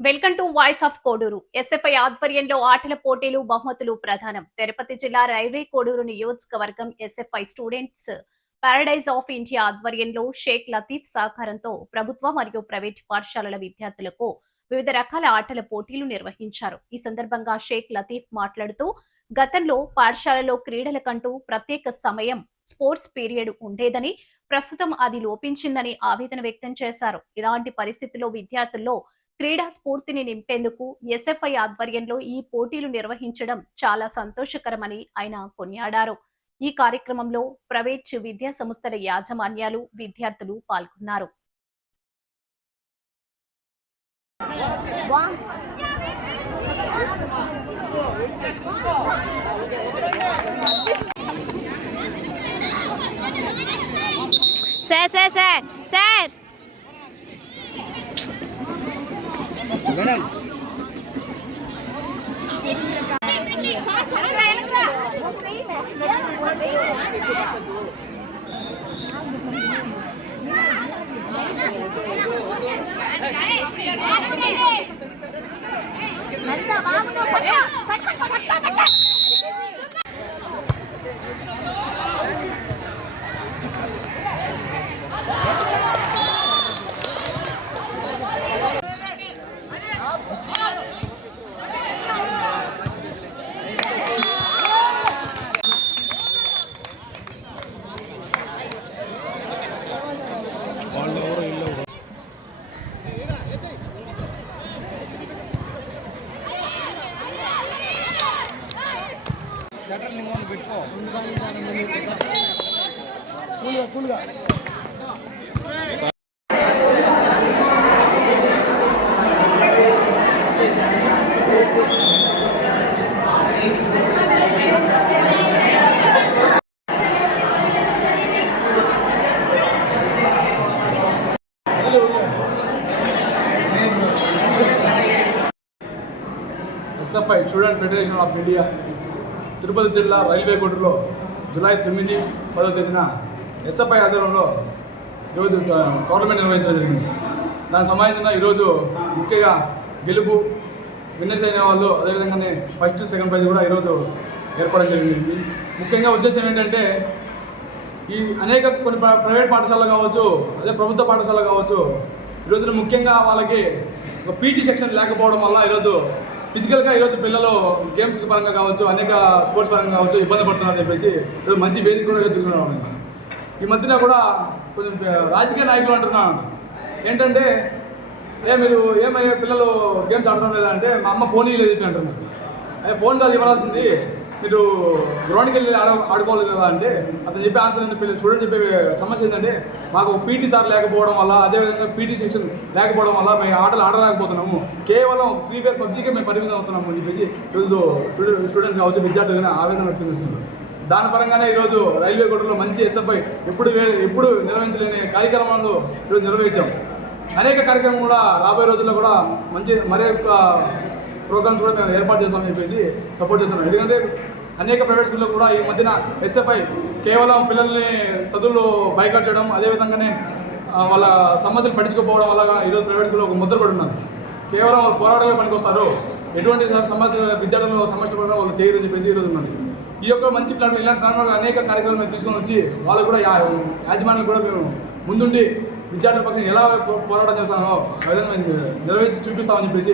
Welcome to voice of Koduru. SFI ఆధ్వర్యంలో ఆటల పోటీలు, బహుమతులు ప్రధానం. తిరుపతి జిల్లా రైల్వే కోడూరు నియోజకవర్గం SFI students paradise of India ఆధ్వర్యంలో షేక్ లతీఫ్ సహకారంతో ప్రభుత్వ మరియు ప్రైవేట్ పాఠశాలల విద్యార్థులకు వివిధ రకాల ఆటల పోటీలు నిర్వహించారు. ఈ సందర్భంగా షేక్ లతీఫ్ మాట్లాడుతూ, గతంలో పాఠశాలలో క్రీడలకంటూ ప్రత్యేక సమయం, స్పోర్ట్స్ పీరియడ్ ఉండేదని, ప్రస్తుతం అది లోపించిందని ఆవేదన వ్యక్తం చేశారు. ఇలాంటి పరిస్థితుల్లో విద్యార్థుల్లో క్రీడా స్ఫూర్తిని నింపేందుకు ఎస్ఎఫ్ఐ ఆధ్వర్యంలో ఈ పోటీలు నిర్వహించడం చాలా సంతోషకరమని ఆయన కొనియాడారు. ఈ కార్యక్రమంలో ప్రైవేట్ విద్యా సంస్థల యాజమాన్యాలు, విద్యార్థులు పాల్గొన్నారు. Sir sir sir sir madam SFI student federation of India Tirupati జిల్లా రైల్వే కోడూరులో జూలై 9, 10 తేదీన ఎస్ఎఫ్ఐ ఆధ్వర్యంలో ఈరోజు టోర్నమెంట్ నిర్వహించడం జరిగింది. దానికి సంబంధించిన ఈరోజు ముఖ్యంగా గెలుపు విన్నర్స్ అయిన వాళ్ళు, అదేవిధంగానే ఫస్ట్, సెకండ్ ప్రైజ్ కూడా ఈరోజు ఏర్పడడం జరిగింది. ముఖ్యంగా ఉద్దేశం ఏంటంటే, ఈ అనేక కొన్ని ప్రైవేట్ పాఠశాలలు కావచ్చు, అదే ప్రభుత్వ పాఠశాలలు కావచ్చు, ఈరోజు ముఖ్యంగా వాళ్ళకి ఒక పీటీ సెక్షన్ లేకపోవడం వల్ల ఈరోజు ఫిజికల్గా ఈరోజు పిల్లలు గేమ్స్ పరంగా కావచ్చు, అనేక స్పోర్ట్స్ పరంగా కావచ్చు ఇబ్బంది పడుతున్నారని చెప్పేసి ఈరోజు మంచి వేదిక కూడా ఎదుర్కొన్నాం. ఈ మధ్యన కూడా కొంచెం రాజకీయ నాయకులు అంటున్నాను ఏంటంటే, మీరు ఏమయ్యా పిల్లలు గేమ్స్ ఆడటం లేదా అంటే, మా అమ్మ ఫోన్ ఇవ్వలేదు అంటున్నారు. అదే ఫోన్ కాదు ఇవ్వాల్సింది, మీరు గ్రౌండ్కి వెళ్ళి ఆడుకోవాలి కదా అంటే, అతను చెప్పే ఆన్సర్ ఏంటంటే, స్టూడెంట్ చెప్పే సమస్య ఏంటంటే, మాకు పీటీ సార్ లేకపోవడం వల్ల, అదేవిధంగా పీటీ సెక్షన్ లేకపోవడం వల్ల మేము ఆటలు ఆడలేకపోతున్నాము, కేవలం ఫ్రీ ఫైర్ పబ్జీకే మేము పరిమితం అవుతున్నాము అని చెప్పేసి ఈరోజు స్టూడెంట్స్ కావచ్చు, విద్యార్థులు ఆవేదన వ్యక్తం చేస్తున్నారు. దాని పరంగానే ఈరోజు రైల్వే కోడూరులో మంచి ఎస్ఎఫ్ఐ ఎప్పుడు నిర్వహించలేని కార్యక్రమాలు ఈరోజు నిర్వహించాం. అనేక కార్యక్రమం కూడా రాబోయే రోజుల్లో కూడా మంచి మరే యొక్క ప్రోగ్రామ్స్ కూడా మేము ఏర్పాటు చేస్తామని చెప్పేసి సపోర్ట్ చేస్తున్నాం. ఎందుకంటే అనేక ప్రైవేట్ స్కూల్లో కూడా ఈ మధ్యన ఎస్ఎఫ్ఐ కేవలం పిల్లల్ని చదువులు బైకాట్ చేయడం, అదేవిధంగానే వాళ్ళ సమస్యలు పట్టించుకోకపోవడం వల్ల ఈరోజు ప్రైవేట్ స్కూల్లో ఒక ముద్ర పడి ఉన్నది. కేవలం వాళ్ళు పోరాటాలు పనికొస్తారు, ఎటువంటి సమస్యలు విద్యార్థుల సమస్యలు కూడా వాళ్ళు చేయరని చెప్పేసి ఈరోజు ఉన్నది. ఈ యొక్క మంచి ప్లాట్ఫామ్, ఇలాంటి ప్లాట్ఫామ్లో అనేక కార్యక్రమాలు మేము తీసుకొని వచ్చి వాళ్ళకు కూడా యాజమాన్యాలు కూడా మేము ముందుండి విద్యార్థుల పక్షం ఎలా పోరాటం చేస్తామో ఆ విధంగా మేము నిర్వహించి చూపిస్తామని చెప్పేసి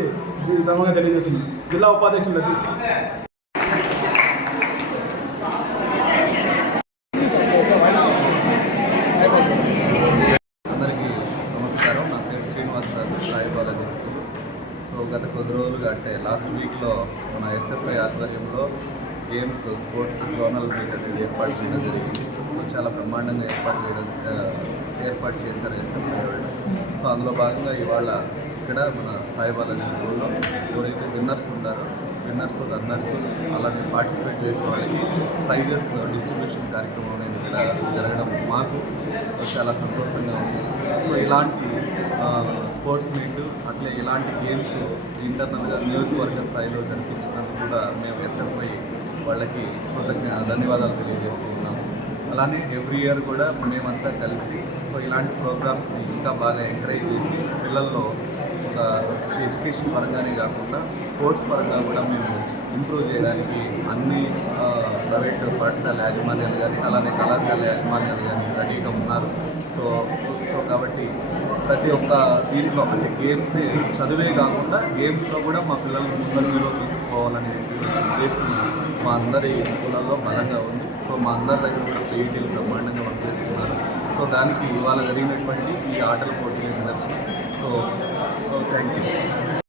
ఈ సందర్భంగా తెలియజేస్తున్నాం. జిల్లా ఉపాధ్యక్షులు లతీఫ్. అందరికీ నమస్కారం. నా పేరు శ్రీనివాసరావు, సాయిబాలాజీ స్కూల్. సో గత కొద్ది రోజులుగా అంటే లాస్ట్ వీక్లో మన ఎస్ఎఫ్ఐ ఆధ్వర్యంలో గేమ్స్, స్పోర్ట్స్ జోనల్ మీట్ అనేది ఏర్పాటు చేయడం జరిగింది. సో చాలా బ్రహ్మాండంగా ఏర్పాటు చేశారు ఎస్ఎఫ్ఐ వాళ్ళు. సో అందులో భాగంగా ఇవాళ ఇక్కడ మన సాయిబాలాజీ స్కూల్లో ఎవరైతే విన్నర్స్ ఉన్నారో, విన్నర్స్, రన్నర్స్, అలాగే పార్టిసిపేట్ చేసిన వాళ్ళకి ప్రైజెస్ డిస్ట్రిబ్యూషన్ కార్యక్రమం అనేది జరగడం మాకు చాలా సంతోషంగా ఉంది. సో ఇలాంటి స్పోర్ట్స్ మీట్, అట్లే ఇలాంటి గేమ్స్ ఇంటర్నల్గా నియోజకవర్గ స్థాయిలో జరిపించినందుకు కూడా మేము ఎస్ఎఫ్ఐ వాళ్ళకి ధన్యవాదాలు తెలియజేస్తున్నాము. అలానే ఎవ్రీ ఇయర్ కూడా మేమంతా కలిసి సో ఇలాంటి ప్రోగ్రామ్స్ని ఇంకా బాగా ఎంకరేజ్ చేసి పిల్లల్లో ఒక ఎడ్యుకేషన్ పరంగానే కాకుండా స్పోర్ట్స్ పరంగా కూడా మేము ఇంప్రూవ్ చేయడానికి అన్ని ప్రైవేట్ పాఠశాల యాజమాన్యాలు కానీ అలానే కళాశాల యాజమాన్యాలు కానీ రెడీగా ఉన్నారు. సో కాబట్టి ప్రతి ఒక్క దీంట్లో అంటే గేమ్స్ చదివే కాకుండా గేమ్స్లో కూడా మా పిల్లల్ని ముందంజలో తీసుకుపోవాలనే ఉద్దేశం మా అందరి స్కూళ్ళల్లో బలంగా ఉంది. సో మా అందరి దగ్గర కూడా పీఈటీలు బ్రహ్మాండంగా పనిచేస్తున్నారు. సో దానికి ఇవాళ జరిగినటువంటి ఈ ఆటల పోటీల నిదర్శనం. So thank you.